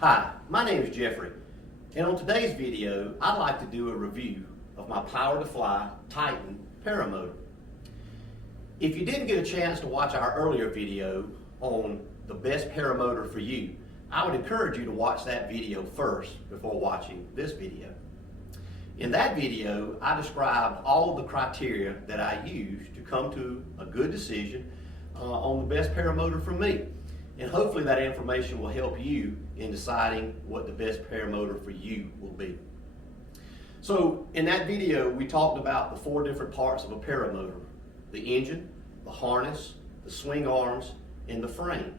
Hi, my name is Jeffrey, and on today's video, I'd like to do a review of my Power2Fly Titan Paramotor. If you didn't get a chance to watch our earlier video on the best paramotor for you, I would encourage you to watch that video first before watching this video. In that video, I described all of the criteria that I use to come to a good decision on the best paramotor for me. And hopefully that information will help you in deciding what the best paramotor for you will be. So in that video, we talked about the 4 different parts of a paramotor: the engine, the harness, the swing arms, and the frame.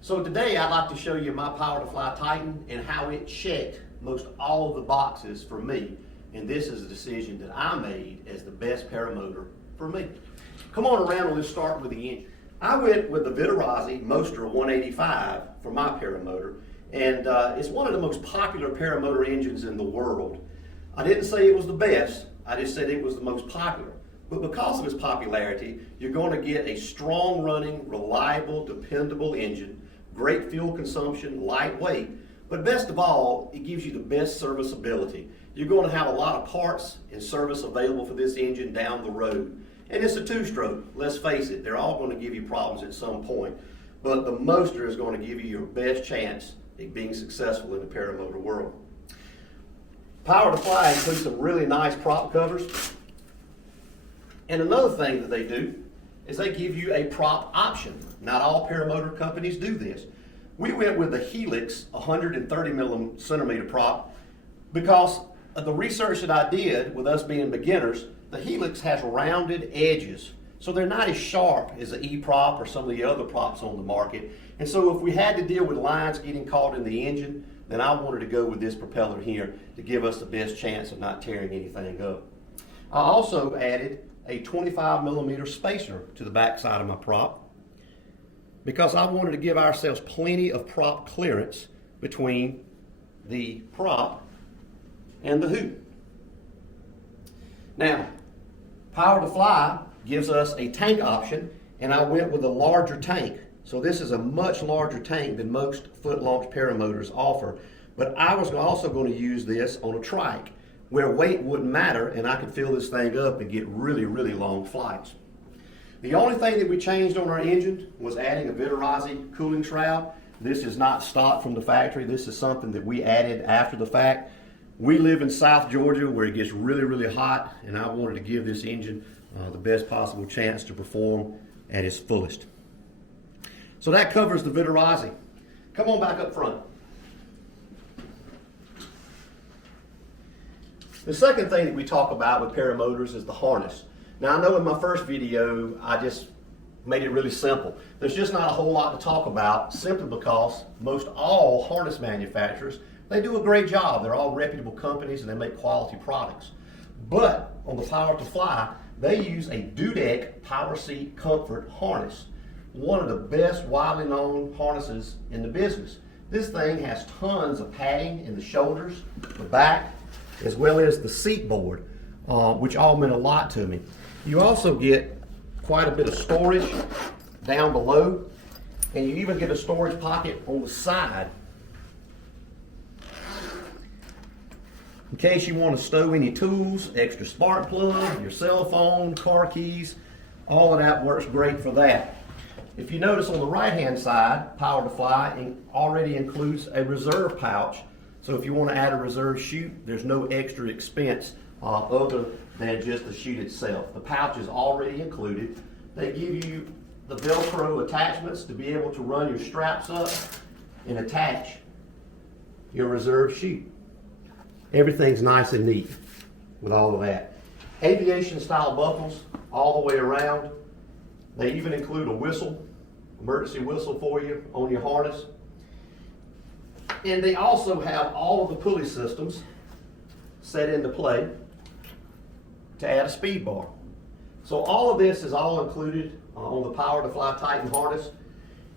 So today I'd like to show you my Power2Fly Titan and how it checked most all of the boxes for me. And this is a decision that I made as the best paramotor for me. Come on around and let's start with the engine. I went with the Vidarazzi Moster 185 for my paramotor, and it's one of the most popular paramotor engines in the world. I didn't say it was the best, I just said it was the most popular. But because of its popularity, you're going to get a strong running, reliable, dependable engine, great fuel consumption, lightweight, but best of all, it gives you the best serviceability. You're going to have a lot of parts and service available for this engine down the road. And it's a 2-stroke, let's face it, they're all going to give you problems at some point. But the Moster is going to give you your best chance at being successful in the paramotor world. Power2Fly includes some really nice prop covers. And another thing that they do is they give you a prop option. Not all paramotor companies do this. We went with the Helix 130 centimeter prop because of the research that I did with us being beginners. The Helix has rounded edges, so they're not as sharp as the E-prop or some of the other props on the market. And so if we had to deal with lines getting caught in the engine, then I wanted to go with this propeller here to give us the best chance of not tearing anything up. I also added a 25 millimeter spacer to the back side of my prop because I wanted to give ourselves plenty of prop clearance between the prop and the hoop. Now, Power2Fly gives us a tank option, and I went with a larger tank. So this is a much larger tank than most foot-launched paramotors offer. But I was also going to use this on a trike where weight wouldn't matter, and I could fill this thing up and get really, really long flights. The only thing that we changed on our engine was adding a Vidarazzi cooling shroud. This is not stock from the factory. This is something that we added after the fact. We live in South Georgia where it gets really, really hot, and I wanted to give this engine the best possible chance to perform at its fullest. So that covers the Vidarazzi. Come on back up front. The second thing that we talk about with paramotors is the harness. Now I know in my first video I just made it really simple. There's just not a whole lot to talk about simply because most all harness manufacturers, they do a great job. They're all reputable companies and they make quality products. But on the Power2Fly, they use a Dudek power seat comfort harness. One of the best widely known harnesses in the business. This thing has tons of padding in the shoulders, the back, as well as the seat board, which all meant a lot to me. You also get quite a bit of storage down below, and you even get a storage pocket on the side in case you want to stow any tools, extra spark plug, your cell phone, car keys. All of that works great for that. If you notice on the right hand side, Power2Fly already includes a reserve pouch. So if you want to add a reserve chute, there's no extra expense other than just the chute itself. The pouch is already included. They give you the Velcro attachments to be able to run your straps up and attach your reserve chute. Everything's nice and neat with all of that. Aviation style buckles all the way around. They even include a whistle, emergency whistle for you on your harness. And they also have all of the pulley systems set into play to add a speed bar. So all of this is all included on the Power2Fly Titan harness.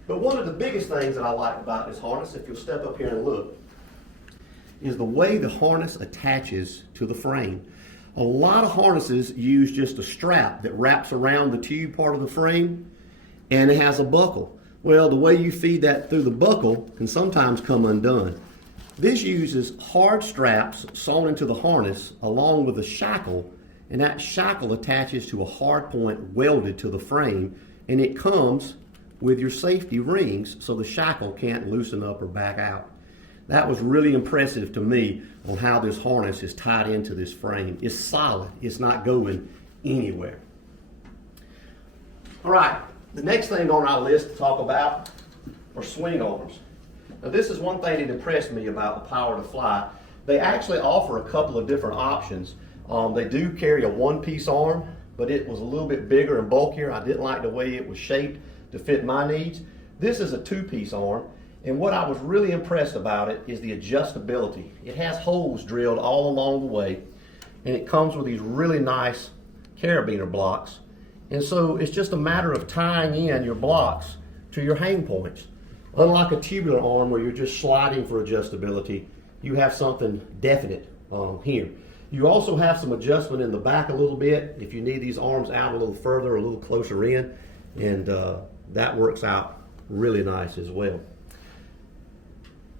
But one of the biggest things that I like about this harness, if you'll step up here and look, is the way the harness attaches to the frame. A lot of harnesses use just a strap that wraps around the tube part of the frame, and it has a buckle. Well, the way you feed that through the buckle can sometimes come undone. This uses hard straps sewn into the harness along with a shackle, and that shackle attaches to a hard point welded to the frame, and it comes with your safety rings so the shackle can't loosen up or back out. That was really impressive to me on how this harness is tied into this frame. It's solid. It's not going anywhere. All right, the next thing on our list to talk about are swing arms. Now, this is one thing that impressed me about the Power2Fly. They actually offer a couple of different options. They do carry a one-piece arm, but it was a little bit bigger and bulkier. I didn't like the way it was shaped to fit my needs. This is a two-piece arm, and what I was really impressed about it is the adjustability. It has holes drilled all along the way, and it comes with these really nice carabiner blocks. And so it's just a matter of tying in your blocks to your hang points. Unlike a tubular arm where you're just sliding for adjustability, you have something definite here. You also have some adjustment in the back a little bit if you need these arms out a little further, a little closer in, and that works out really nice as well.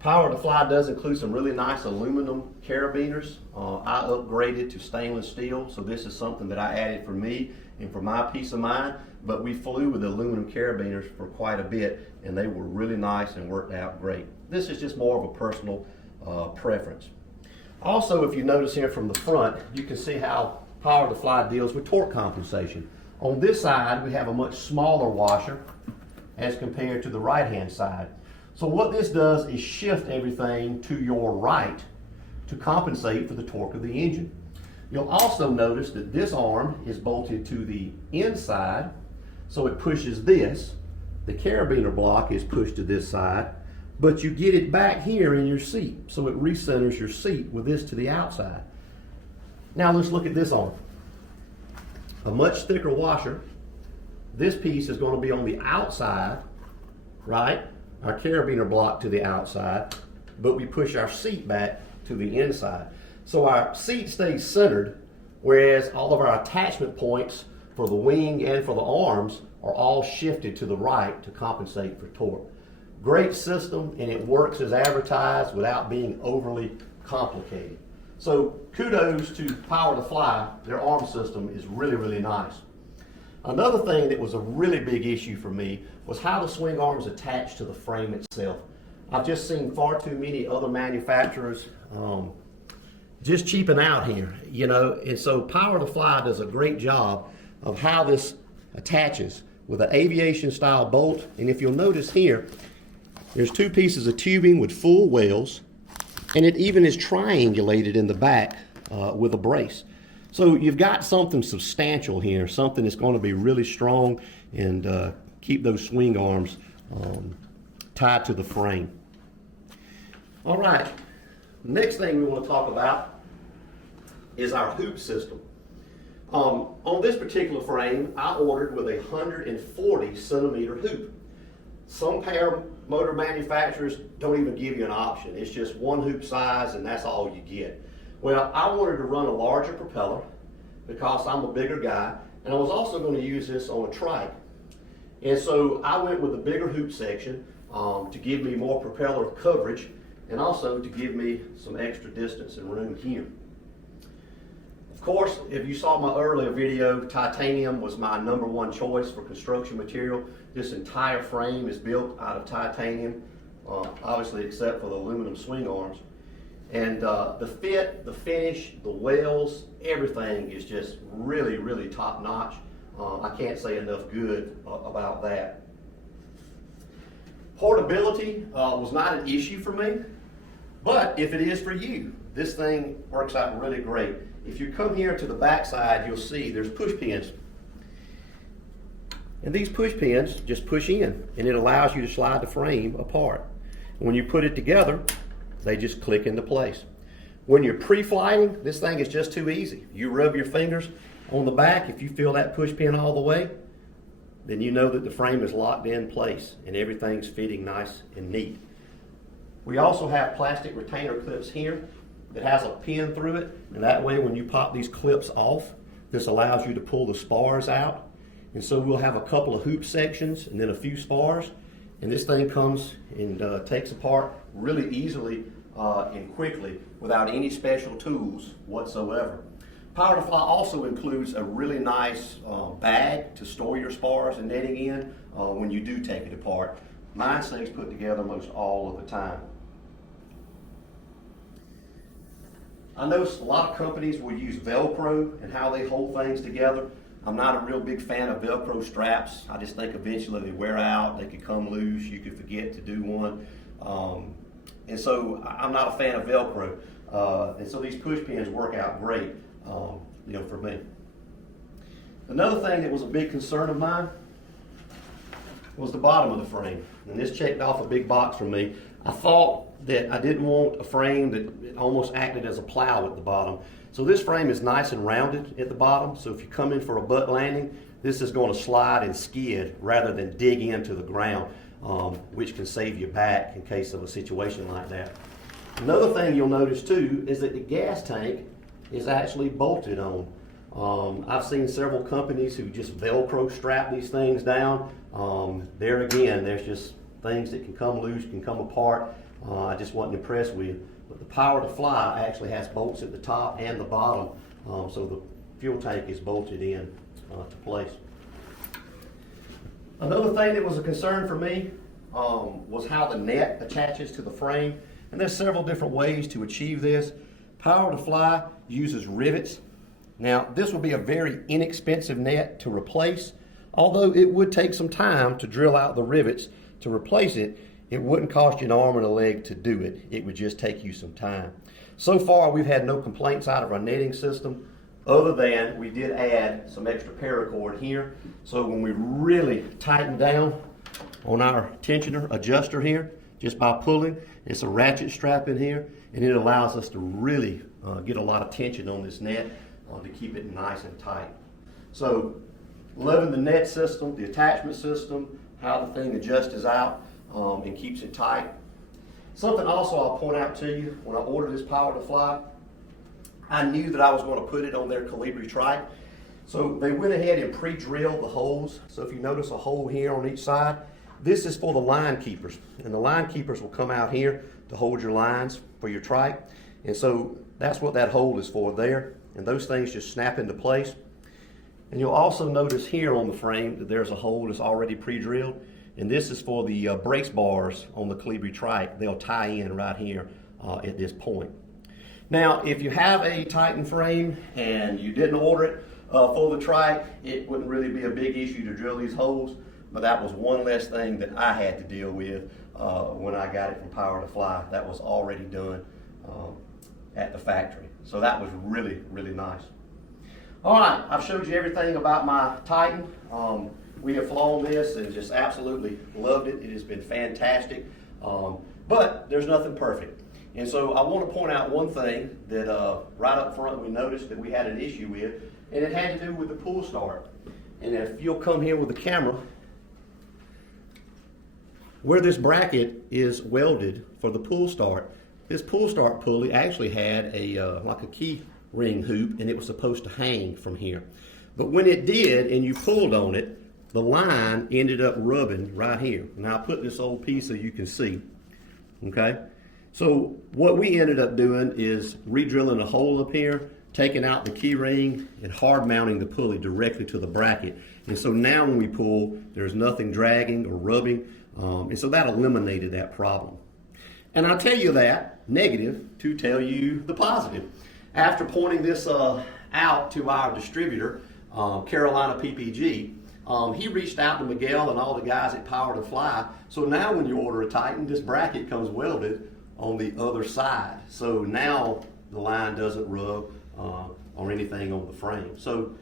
Power2Fly does include some really nice aluminum carabiners. I upgraded to stainless steel, so this is something that I added for me and for my peace of mind, but we flew with aluminum carabiners for quite a bit, and they were really nice and worked out great. This is just more of a personal preference. Also, if you notice here from the front, you can see how Power2Fly deals with torque compensation. On this side, we have a much smaller washer as compared to the right-hand side. So what this does is shift everything to your right to compensate for the torque of the engine. You'll also notice that this arm is bolted to the inside, so it pushes this. The carabiner block is pushed to this side, but you get it back here in your seat, so it recenters your seat with this to the outside. Now let's look at this arm. A much thicker washer. This piece is going to be on the outside, right? Our carabiner block to the outside, but we push our seat back to the inside. So our seat stays centered, whereas all of our attachment points for the wing and for the arms are all shifted to the right to compensate for torque. Great system, and it works as advertised without being overly complicated. So kudos to Power2Fly. Their arm system is really, really nice. Another thing that was a really big issue for me was how the swing arms attach to the frame itself. I've just seen far too many other manufacturers just cheaping out here, you know, and so Power2Fly does a great job of how this attaches with an aviation style bolt. And if you'll notice here, there's two pieces of tubing with full wells, and it even is triangulated in the back with a brace. So you've got something substantial here, something that's going to be really strong and keep those swing arms tied to the frame. All right, next thing we want to talk about is our hoop system. On this particular frame, I ordered with a 140 centimeter hoop. Some Paramotor manufacturers don't even give you an option. It's just one hoop size and that's all you get. Well, I wanted to run a larger propeller because I'm a bigger guy, and I was also going to use this on a trike. And so I went with a bigger hoop section to give me more propeller coverage and also to give me some extra distance and room here. Of course, if you saw my earlier video, titanium was my #1 choice for construction material. This entire frame is built out of titanium, obviously except for the aluminum swing arms. And the fit, the finish, the wells, everything is just really, really top notch. I can't say enough good about that. Portability was not an issue for me, but if it is for you, this thing works out really great. If you come here to the back side, you'll see there's push pins. And these push pins just push in, and it allows you to slide the frame apart. When you put it together, they just click into place. When you're pre-flighting, this thing is just too easy. You rub your fingers on the back. If you feel that push pin all the way, then you know that the frame is locked in place and everything's fitting nice and neat. We also have plastic retainer clips here that has a pin through it, and that way when you pop these clips off, this allows you to pull the spars out. And so we'll have a couple of hoop sections and then a few spars, And this thing comes and takes apart really easily and quickly without any special tools whatsoever. Power2Fly also includes a really nice bag to store your spars and netting in when you do take it apart. Mine stays put together most all of the time. I noticed a lot of companies will use Velcro and how they hold things together. I'm not a real big fan of Velcro straps. I just think eventually they wear out, they could come loose, you could forget to do one. And so I'm not a fan of Velcro. And so these push pins work out great, for me. Another thing that was a big concern of mine was the bottom of the frame. And this checked off a big box for me. I thought that I didn't want a frame that almost acted as a plow at the bottom. So this frame is nice and rounded at the bottom. So if you come in for a butt landing, this is going to slide and skid rather than dig into the ground, which can save you back in case of a situation like that. Another thing you'll notice too is that the gas tank is actually bolted on. I've seen several companies who just Velcro strap these things down. There again, there's just things that can come loose, can come apart. I just wasn't impressed with. But the Power2Fly actually has bolts at the top and the bottom, so the fuel tank is bolted in to place. Another thing that was a concern for me was how the net attaches to the frame. And there's several different ways to achieve this. Power2Fly uses rivets. Now, this will be a very inexpensive net to replace. Although it would take some time to drill out the rivets to replace it, it wouldn't cost you an arm and a leg to do it. It would just take you some time. So far, we've had no complaints out of our netting system, other than we did add some extra paracord here. So when we really tighten down on our tensioner adjuster here, just by pulling, it's a ratchet strap in here, and it allows us to really get a lot of tension on this net to keep it nice and tight. So, loving the net system, the attachment system, how the thing adjusts out and keeps it tight. Something also I'll point out to you, when I ordered this Power2Fly, I knew that I was going to put it on their Colibri trike. So they went ahead and pre-drilled the holes. So if you notice a hole here on each side, this is for the line keepers. And the line keepers will come out here to hold your lines for your trike. And so that's what that hole is for there. And those things just snap into place. And you'll also notice here on the frame that there's a hole that's already pre-drilled. And this is for the brace bars on the Colibri trike. They'll tie in right here at this point. Now, if you have a Titan frame and you didn't order it for the trike, it wouldn't really be a big issue to drill these holes. But that was one less thing that I had to deal with when I got it from Power2Fly. That was already done at the factory. So that was really, really nice. All right, I've showed you everything about my Titan. We have flown this and just absolutely loved it. It has been fantastic. But there's nothing perfect. And so I want to point out one thing that right up front we noticed that we had an issue with, and it had to do with the pull start. And if you'll come here with the camera, where this bracket is welded for the pull start, this pull start pulley actually had a like a key ring hoop, and it was supposed to hang from here. But when it did and you pulled on it, the line ended up rubbing right here. Now I put this old piece so you can see, okay? So what we ended up doing is re-drilling a hole up here, taking out the key ring and hard mounting the pulley directly to the bracket. And so now when we pull, there's nothing dragging or rubbing, and so that eliminated that problem. And I tell you that negative to tell you the positive. After pointing this out to our distributor, Carolina PPG, he reached out to Miguel and all the guys at Power2Fly. So now when you order a Titan, this bracket comes welded on the other side. So now the line doesn't rub or anything on the frame. So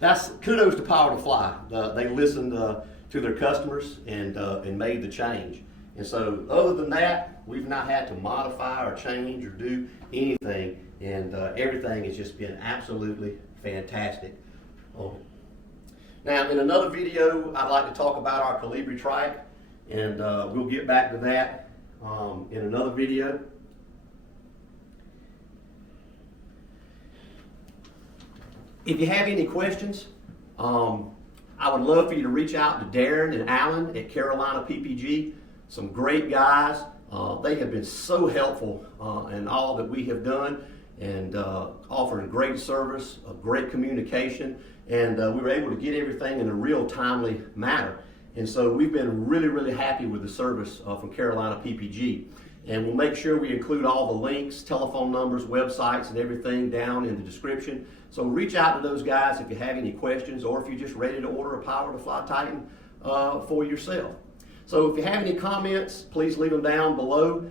that's kudos to Power2Fly. They listened to their customers and made the change. And so other than that, we've not had to modify or change or do anything. And everything has just been absolutely fantastic. Now, in another video, I'd like to talk about our Colibri trike, and we'll get back to that in another video. If you have any questions, I would love for you to reach out to Darren and Alan at Carolina PPG. some great guys. They have been so helpful in all that we have done, and offering great service, great communication, and we were able to get everything in a real timely manner. And so we've been really, really happy with the service from Carolina PPG. And we'll make sure we include all the links, telephone numbers, websites, and everything down in the description. So reach out to those guys if you have any questions, or if you're just ready to order a Power2Fly Titan for yourself. So if you have any comments, please leave them down below.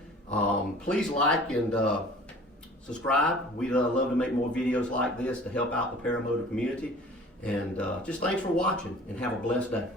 Please like and subscribe. We'd love to make more videos like this to help out the paramotor community. And just thanks for watching, and have a blessed day.